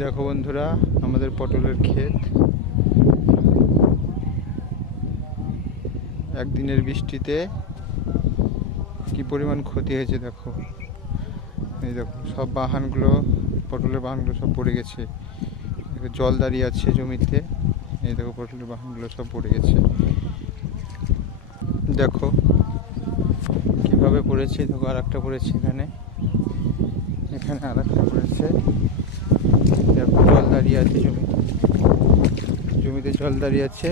দেখো বন্ধুরা, আমাদের পটলের ক্ষেত একদিনের বৃষ্টিতে কি পরিমাণ ক্ষতি হয়েছে দেখো। এই দেখো সব বাহানগুলো, পটলের বাহানগুলো সব পড়ে গেছে। জল দাঁড়িয়ে আছে জমিতে। এই দেখো পটলের বাহানগুলো সব পড়ে গেছে। দেখো কিভাবে পড়েছে। দেখো আর একটা পড়েছে এখানে, এখানে আর একটা পড়েছে। দেখো জল দাঁড়িয়ে আছে জমিতে জল দাঁড়িয়ে আছে।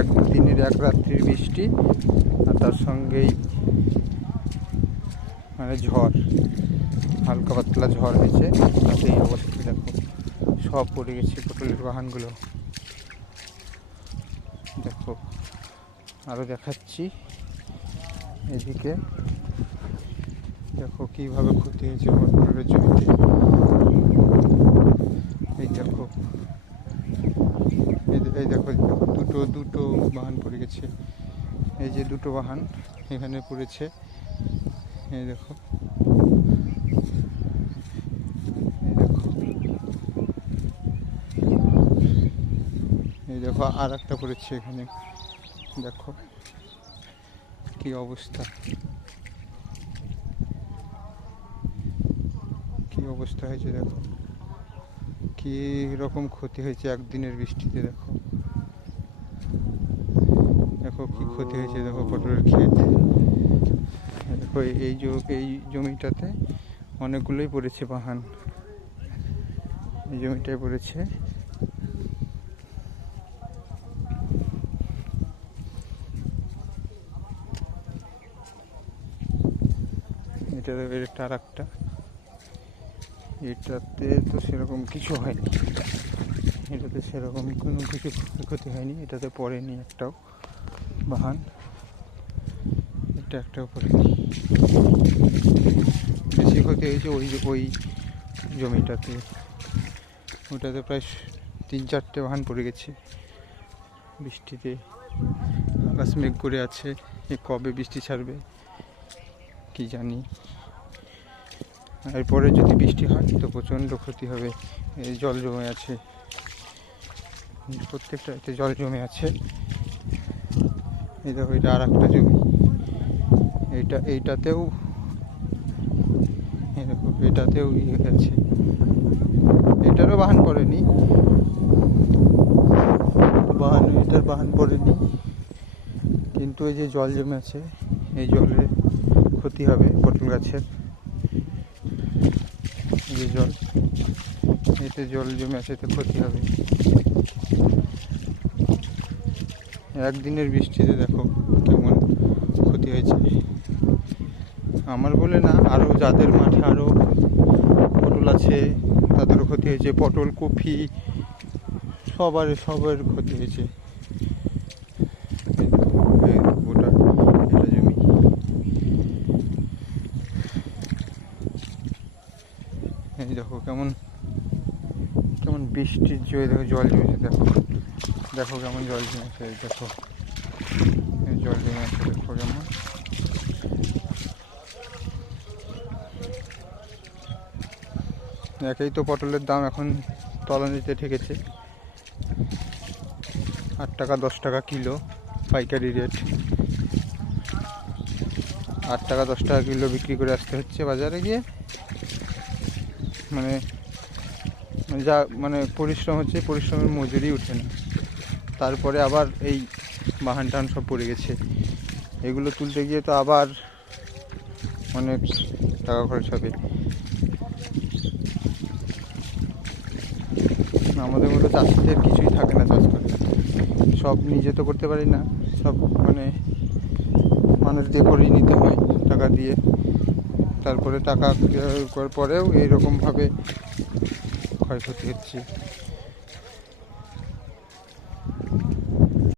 একদিনের এক রাত্রির বৃষ্টি আর তার সঙ্গেই মানে ঝড়, হালকা পাতলা ঝড় হয়েছে। সেই অবস্থা দেখো, সব পড়ে গেছে পটলের বাহানগুলো। দেখো আরও দেখাচ্ছি, এদিকে দেখো কিভাবে ক্ষতি হয়েছে আমার পটলের জমিতে। এই দেখো, এই দেখো দুটো বাহান পড়ে গেছে। এই যে দুটো বাহান এখানে পড়েছে। এই দেখো, এই দেখো আর একটা পড়েছে এখানে। দেখো কি অবস্থা, কি অবস্থা হয়েছে। দেখো কি রকম ক্ষতি হয়েছে একদিনের বৃষ্টিতে। দেখো দেখো কি ক্ষতি হয়েছে। দেখো পটলের ক্ষেত। দেখো এই জমিটাতে অনেকগুলোই পড়েছে বাহান। এই জমিটায় পড়েছে। এটা আর একটা, এটাতে তো সেরকম কিছু হয়নি, এটাতে সেরকম কোনো কিছু ক্ষতি হয়নি। এটাতে পড়েনি একটাও বাহান, এটা একটাও পড়েনি। বেশি ক্ষতি হয়েছে ওই জমিটাতে। ওটাতে প্রায় 3-4টে বাহান পড়ে গেছে বৃষ্টিতে। আকাশ মেঘ করে আছে, কবে বৃষ্টি ছাড়বে কি জানি। এরপরে যদি বৃষ্টি হয় তো প্রচণ্ড ক্ষতি হবে। এই জল জমে আছে, প্রত্যেকটা এতে জল জমে আছে। এই দেখো এটা আর একটা জমি, এইটাতেও দেখো এটাতেও ইয়ে গেছে। এটারও বাহান পড়েনি, এটার বাহান পড়েনি, কিন্তু এই যে জল জমে আছে এই জলের ক্ষতি হবে পটল গাছের। যে জল, এতে জল জমে আছে, এতে ক্ষতি হবে। একদিনের বৃষ্টিতে দেখো কেমন ক্ষতি হয়েছে। আমার বলে না, আরও যাদের মাঠে আরও পটল আছে তাদেরও ক্ষতি হয়েছে। পটল, কপি সবার ক্ষতি হয়েছে। গোটা এটা জমি। এই দেখো কেমন কেমন বৃষ্টির জয়। দেখো জল জমেছে, দেখো কেমন জল জমেছে। দেখো জল জমে আছে, দেখো কেমন। একেই তো পটলের দাম এখন তলানিতে ঠেকেছে। 8 টাকা 10 টাকা কিলো পাইকারি রেট। 8 টাকা 10 টাকা কিলো বিক্রি করে আসতে হচ্ছে বাজারে গিয়ে। মানে যা পরিশ্রম হচ্ছে, পরিশ্রমের মজুরি উঠে না। তারপরে আবার এই বাহান টান সব পড়ে গেছে। এগুলো তুলতে গিয়ে তো আবার অনেক টাকা খরচ হবে। আমাদের মতো চাষিদের কিছুই থাকে না চাষ করে। সব নিজে তো করতে পারি না, সব মানুষ দিয়ে করিয়ে নিতে হয় টাকা দিয়ে। তারপরে টাকা করার পরেও এইরকমভাবে ক্ষয়ক্ষতি হচ্ছে।